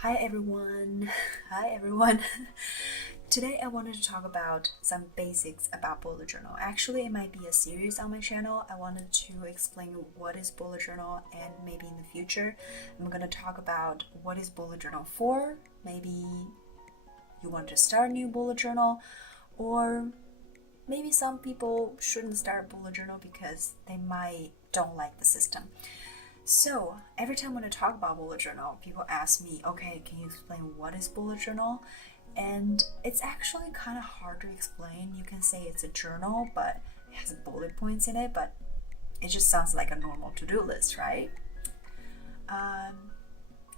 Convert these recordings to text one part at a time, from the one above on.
Hi everyone. Hi everyone. Today I wanted to talk about some basics about bullet journal. Actually, it might be a series on my channel. I wanted to explain what is bullet journal, and maybe in the future I'm going to talk about what is bullet journal for. Maybe you want to start a new bullet journal, or maybe some people shouldn't start bullet journal because they might don't like the system. So every time when I talk about bullet journal, people ask me, okay, can you explain what is bullet journal? And it's actually kind of hard to explain. You can say it's a journal, but it has bullet points in it, but it just sounds like a normal to-do list, right?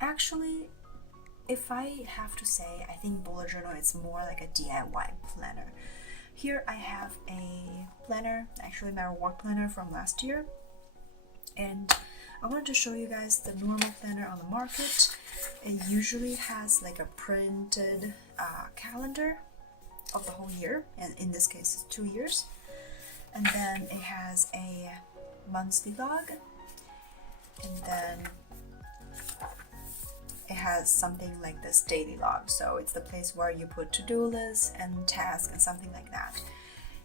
Actually, if I have to say, I think bullet journal is more like a DIY planner. Here I have a planner, actually my work planner from last year, and I wanted to show you guys the normal planner on the market. It usually has like a printed calendar of the whole year, and in this case it's 2 years. And then it has a monthly log, and then it has something like this daily log. So it's the place where you put to-do lists and tasks and something like that.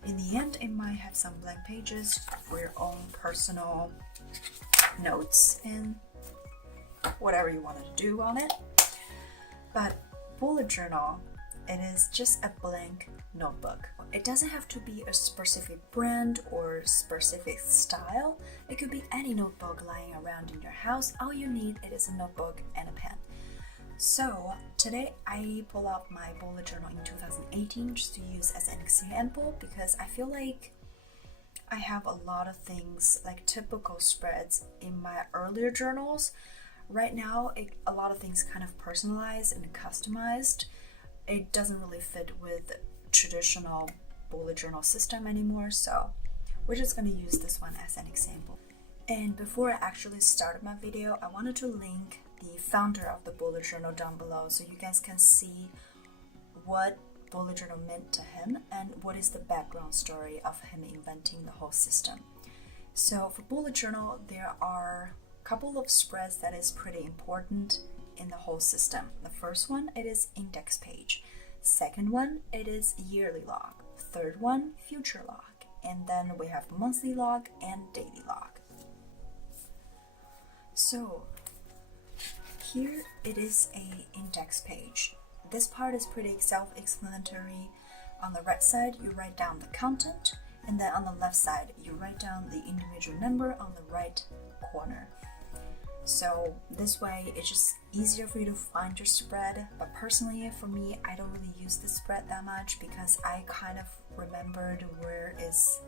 In the end, it might have some blank pages for your own personal notes and whatever you want to do on it. But bullet journal, it is just a blank notebook. It doesn't have to be a specific brand or specific style. It could be any notebook lying around in your house. All you need is a notebook and a pen. So today I pull out my bullet journal in 2018 just to use as an example, because I feel like I have a lot of things like typical spreads in my earlier journals. Right now, a lot of things kind of personalized and customized. It doesn't really fit with traditional bullet journal system anymore, so we're just going to use this one as an example. And before I actually started my video, I wanted to link the founder of the bullet journal down below so you guys can see what bullet journal meant to him and what is the background story of him inventing the whole system. So for bullet journal, there are a couple of spreads that is pretty important in the whole system. The first one, it is index page. Second one, it is yearly log. Third one, future log. And then we have monthly log and daily log. So here it is a index page. This part is pretty self-explanatory. On the right side, you write down the content, and then on the left side, you write down the individual number on the right corner. So this way, it's just easier for you to find your spread. But personally, for me, I don't really use this spread that much because I kind of remembered where is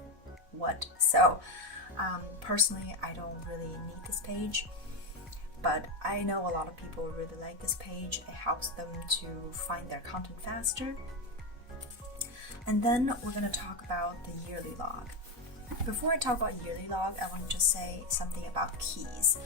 what. So personally, I don't really need this page. But I know a lot of people really like this page. It helps them to find their content faster. And then we're going to talk about the yearly log. Before I talk about yearly log, I want to say something about keys.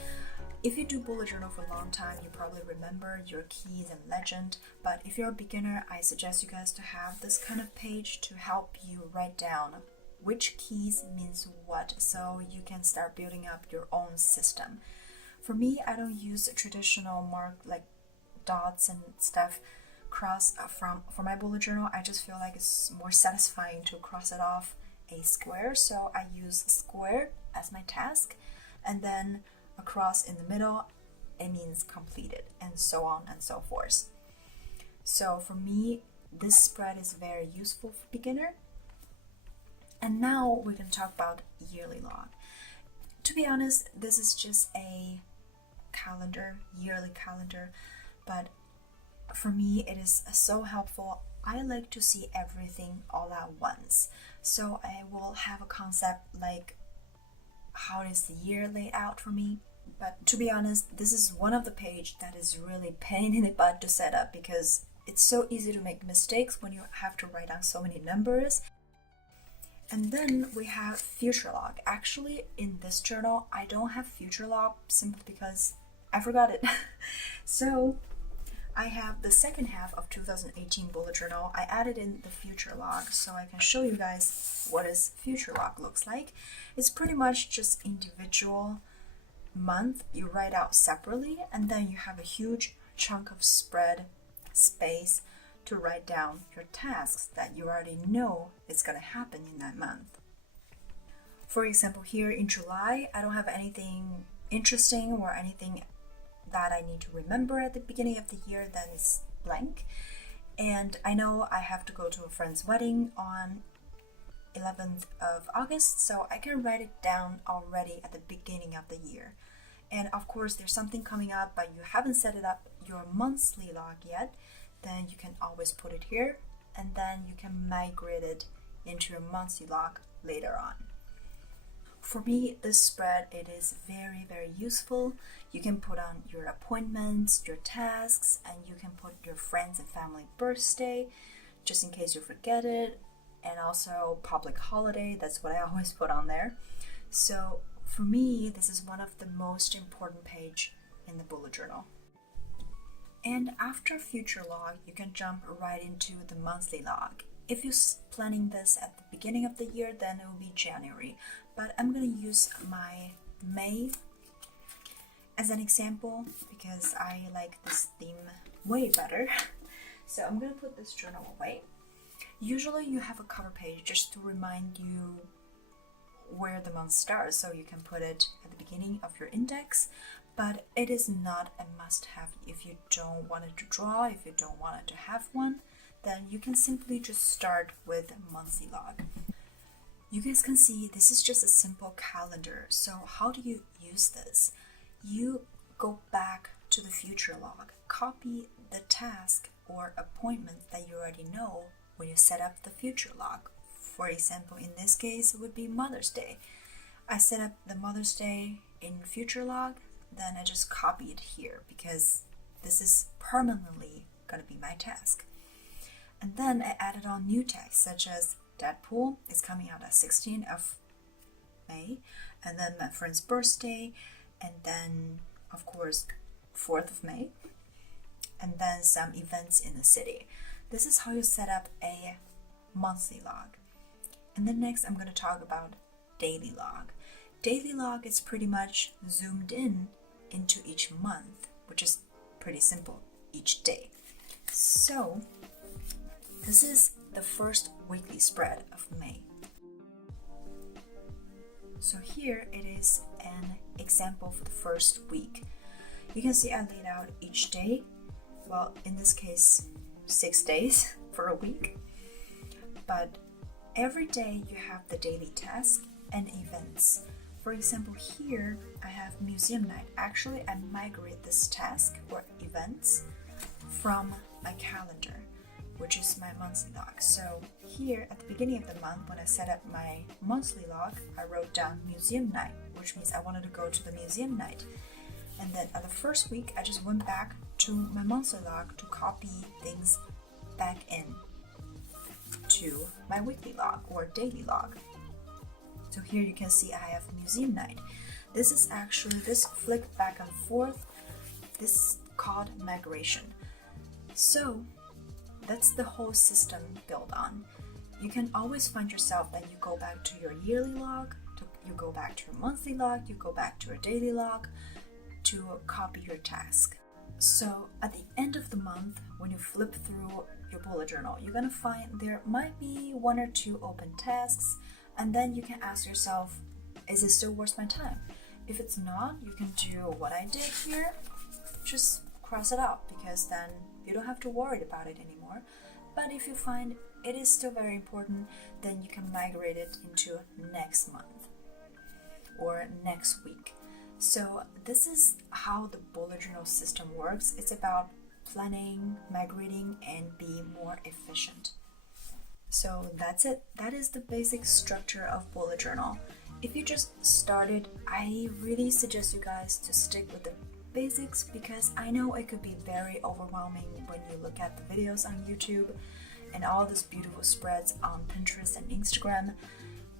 If you do bullet journal for a long time, you probably remember your keys and legend. But if you're a beginner, I suggest you guys to have this kind of page to help you write down which keys means what, so you can start building up your own system. For me, I don't use traditional mark like dots and stuff for my bullet journal. I just feel like it's more satisfying to cross it off a square. So I use square as my task, and then a cross in the middle, it means completed, and so on and so forth. So for me, this spread is very useful for beginner. And now we're going to talk about yearly log. To be honest, this is just a calendar, yearly calendar, but for me it is so helpful. I like to see everything all at once, so I will have a concept like how is the year laid out for me. But to be honest, this is one of the page that is really pain in the butt to set up, because it's so easy to make mistakes when you have to write down so many numbers. And then we have future log. Actually, in this journal, I don't have future log simply because I forgot it. So I have the second half of 2018 bullet journal. I added in the future log so I can show you guys what is future log looks like. It's pretty much just individual month you write out separately, and then you have a huge chunk of spread space to write down your tasks that you already know is going to happen in that month. For example, here in July, I don't have anything interesting or anything that I need to remember at the beginning of the year that is blank. And I know I have to go to a friend's wedding on 11th of August, so I can write it down already at the beginning of the year. And of course, there's something coming up, but you haven't set it up your monthly log yet, then you can always put it here, and then you can migrate it into your monthly log later on. For me, this spread, it is very, very useful. You can put on your appointments, your tasks, and you can put your friends and family birthday, just in case you forget it, and also public holiday. That's what I always put on there. So for me, this is one of the most important page in the bullet journal. And after future log, you can jump right into the monthly log. If you're planning this at the beginning of the year, then it will be January. But I'm going to use my May as an example because I like this theme way better. So I'm going to put this journal away. Usually you have a cover page just to remind you where the month starts, so you can put it at the beginning of your index, but it is not a must-have. If you don't want it to draw, if you don't want it to have one, then you can simply just start with monthly log. You guys can see this is just a simple calendar. So how do you use this? You go back to the future log, copy the task or appointment that you already know when you set up the future log. For example, in this case, it would be Mother's Day. I set up the Mother's Day in future log, then I just copy it here because this is permanently going to be my task. And then I added on new text such as Deadpool is coming out at 16th of May, and then my friend's birthday, and then of course 4th of May, and then some events in the city. This is how you set up a monthly log. And then next I'm going to talk about daily log. Daily log is pretty much zoomed in into each month, which is pretty simple, each day. So this is the first weekly spread of May. So here it is an example for the first week. You can see I laid out each day, well in this case 6 days for a week, but every day you have the daily task and events. For example, here I have museum night. Actually, I migrate this task or events from my calendar, which is my monthly log. So here at the beginning of the month, when I set up my monthly log, I wrote down museum night, which means I wanted to go to the museum night. And then at the first week, I just went back to my monthly log to copy things back in to my weekly log or daily log. So here you can see I have museum night. This is actually this flick back and forth. This is called migration. So that's the whole system built on. You can always find yourself that you go back to your yearly log, you go back to your monthly log, you go back to your daily log to copy your task. So at the end of the month, when you flip through your bullet journal, you're gonna find there might be 1 or 2 open tasks, and then you can ask yourself, is it still worth my time? If it's not, you can do what I did here, just cross it out, because then you don't have to worry about it anymore. But if you find it is still very important, then you can migrate it into next month or next week. So this is how the bullet journal system works. It's about planning, migrating, and be more efficient. So that's it. That is the basic structure of bullet journal. If you just started, I really suggest you guys to stick with the basics, because I know it could be very overwhelming when you look at the videos on YouTube and all these beautiful spreads on Pinterest and Instagram,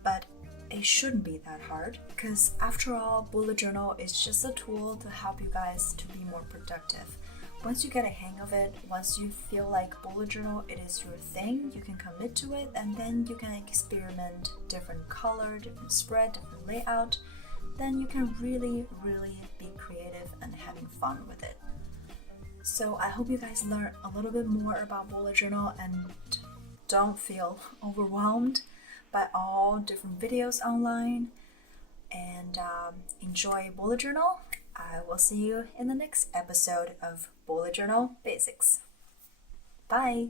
but it shouldn't be that hard, because after all, bullet journal is just a tool to help you guys to be more productive. Once you get a hang of it, once you feel like bullet journal it is your thing, you can commit to it, and then you can experiment different color, different spread, different layout. Then you can really be creative and having fun with it. So I hope you guys learn a little bit more about bullet journal and don't feel overwhelmed by all different videos online. And enjoy bullet journal. I will see you in the next episode of Bullet Journal Basics. Bye!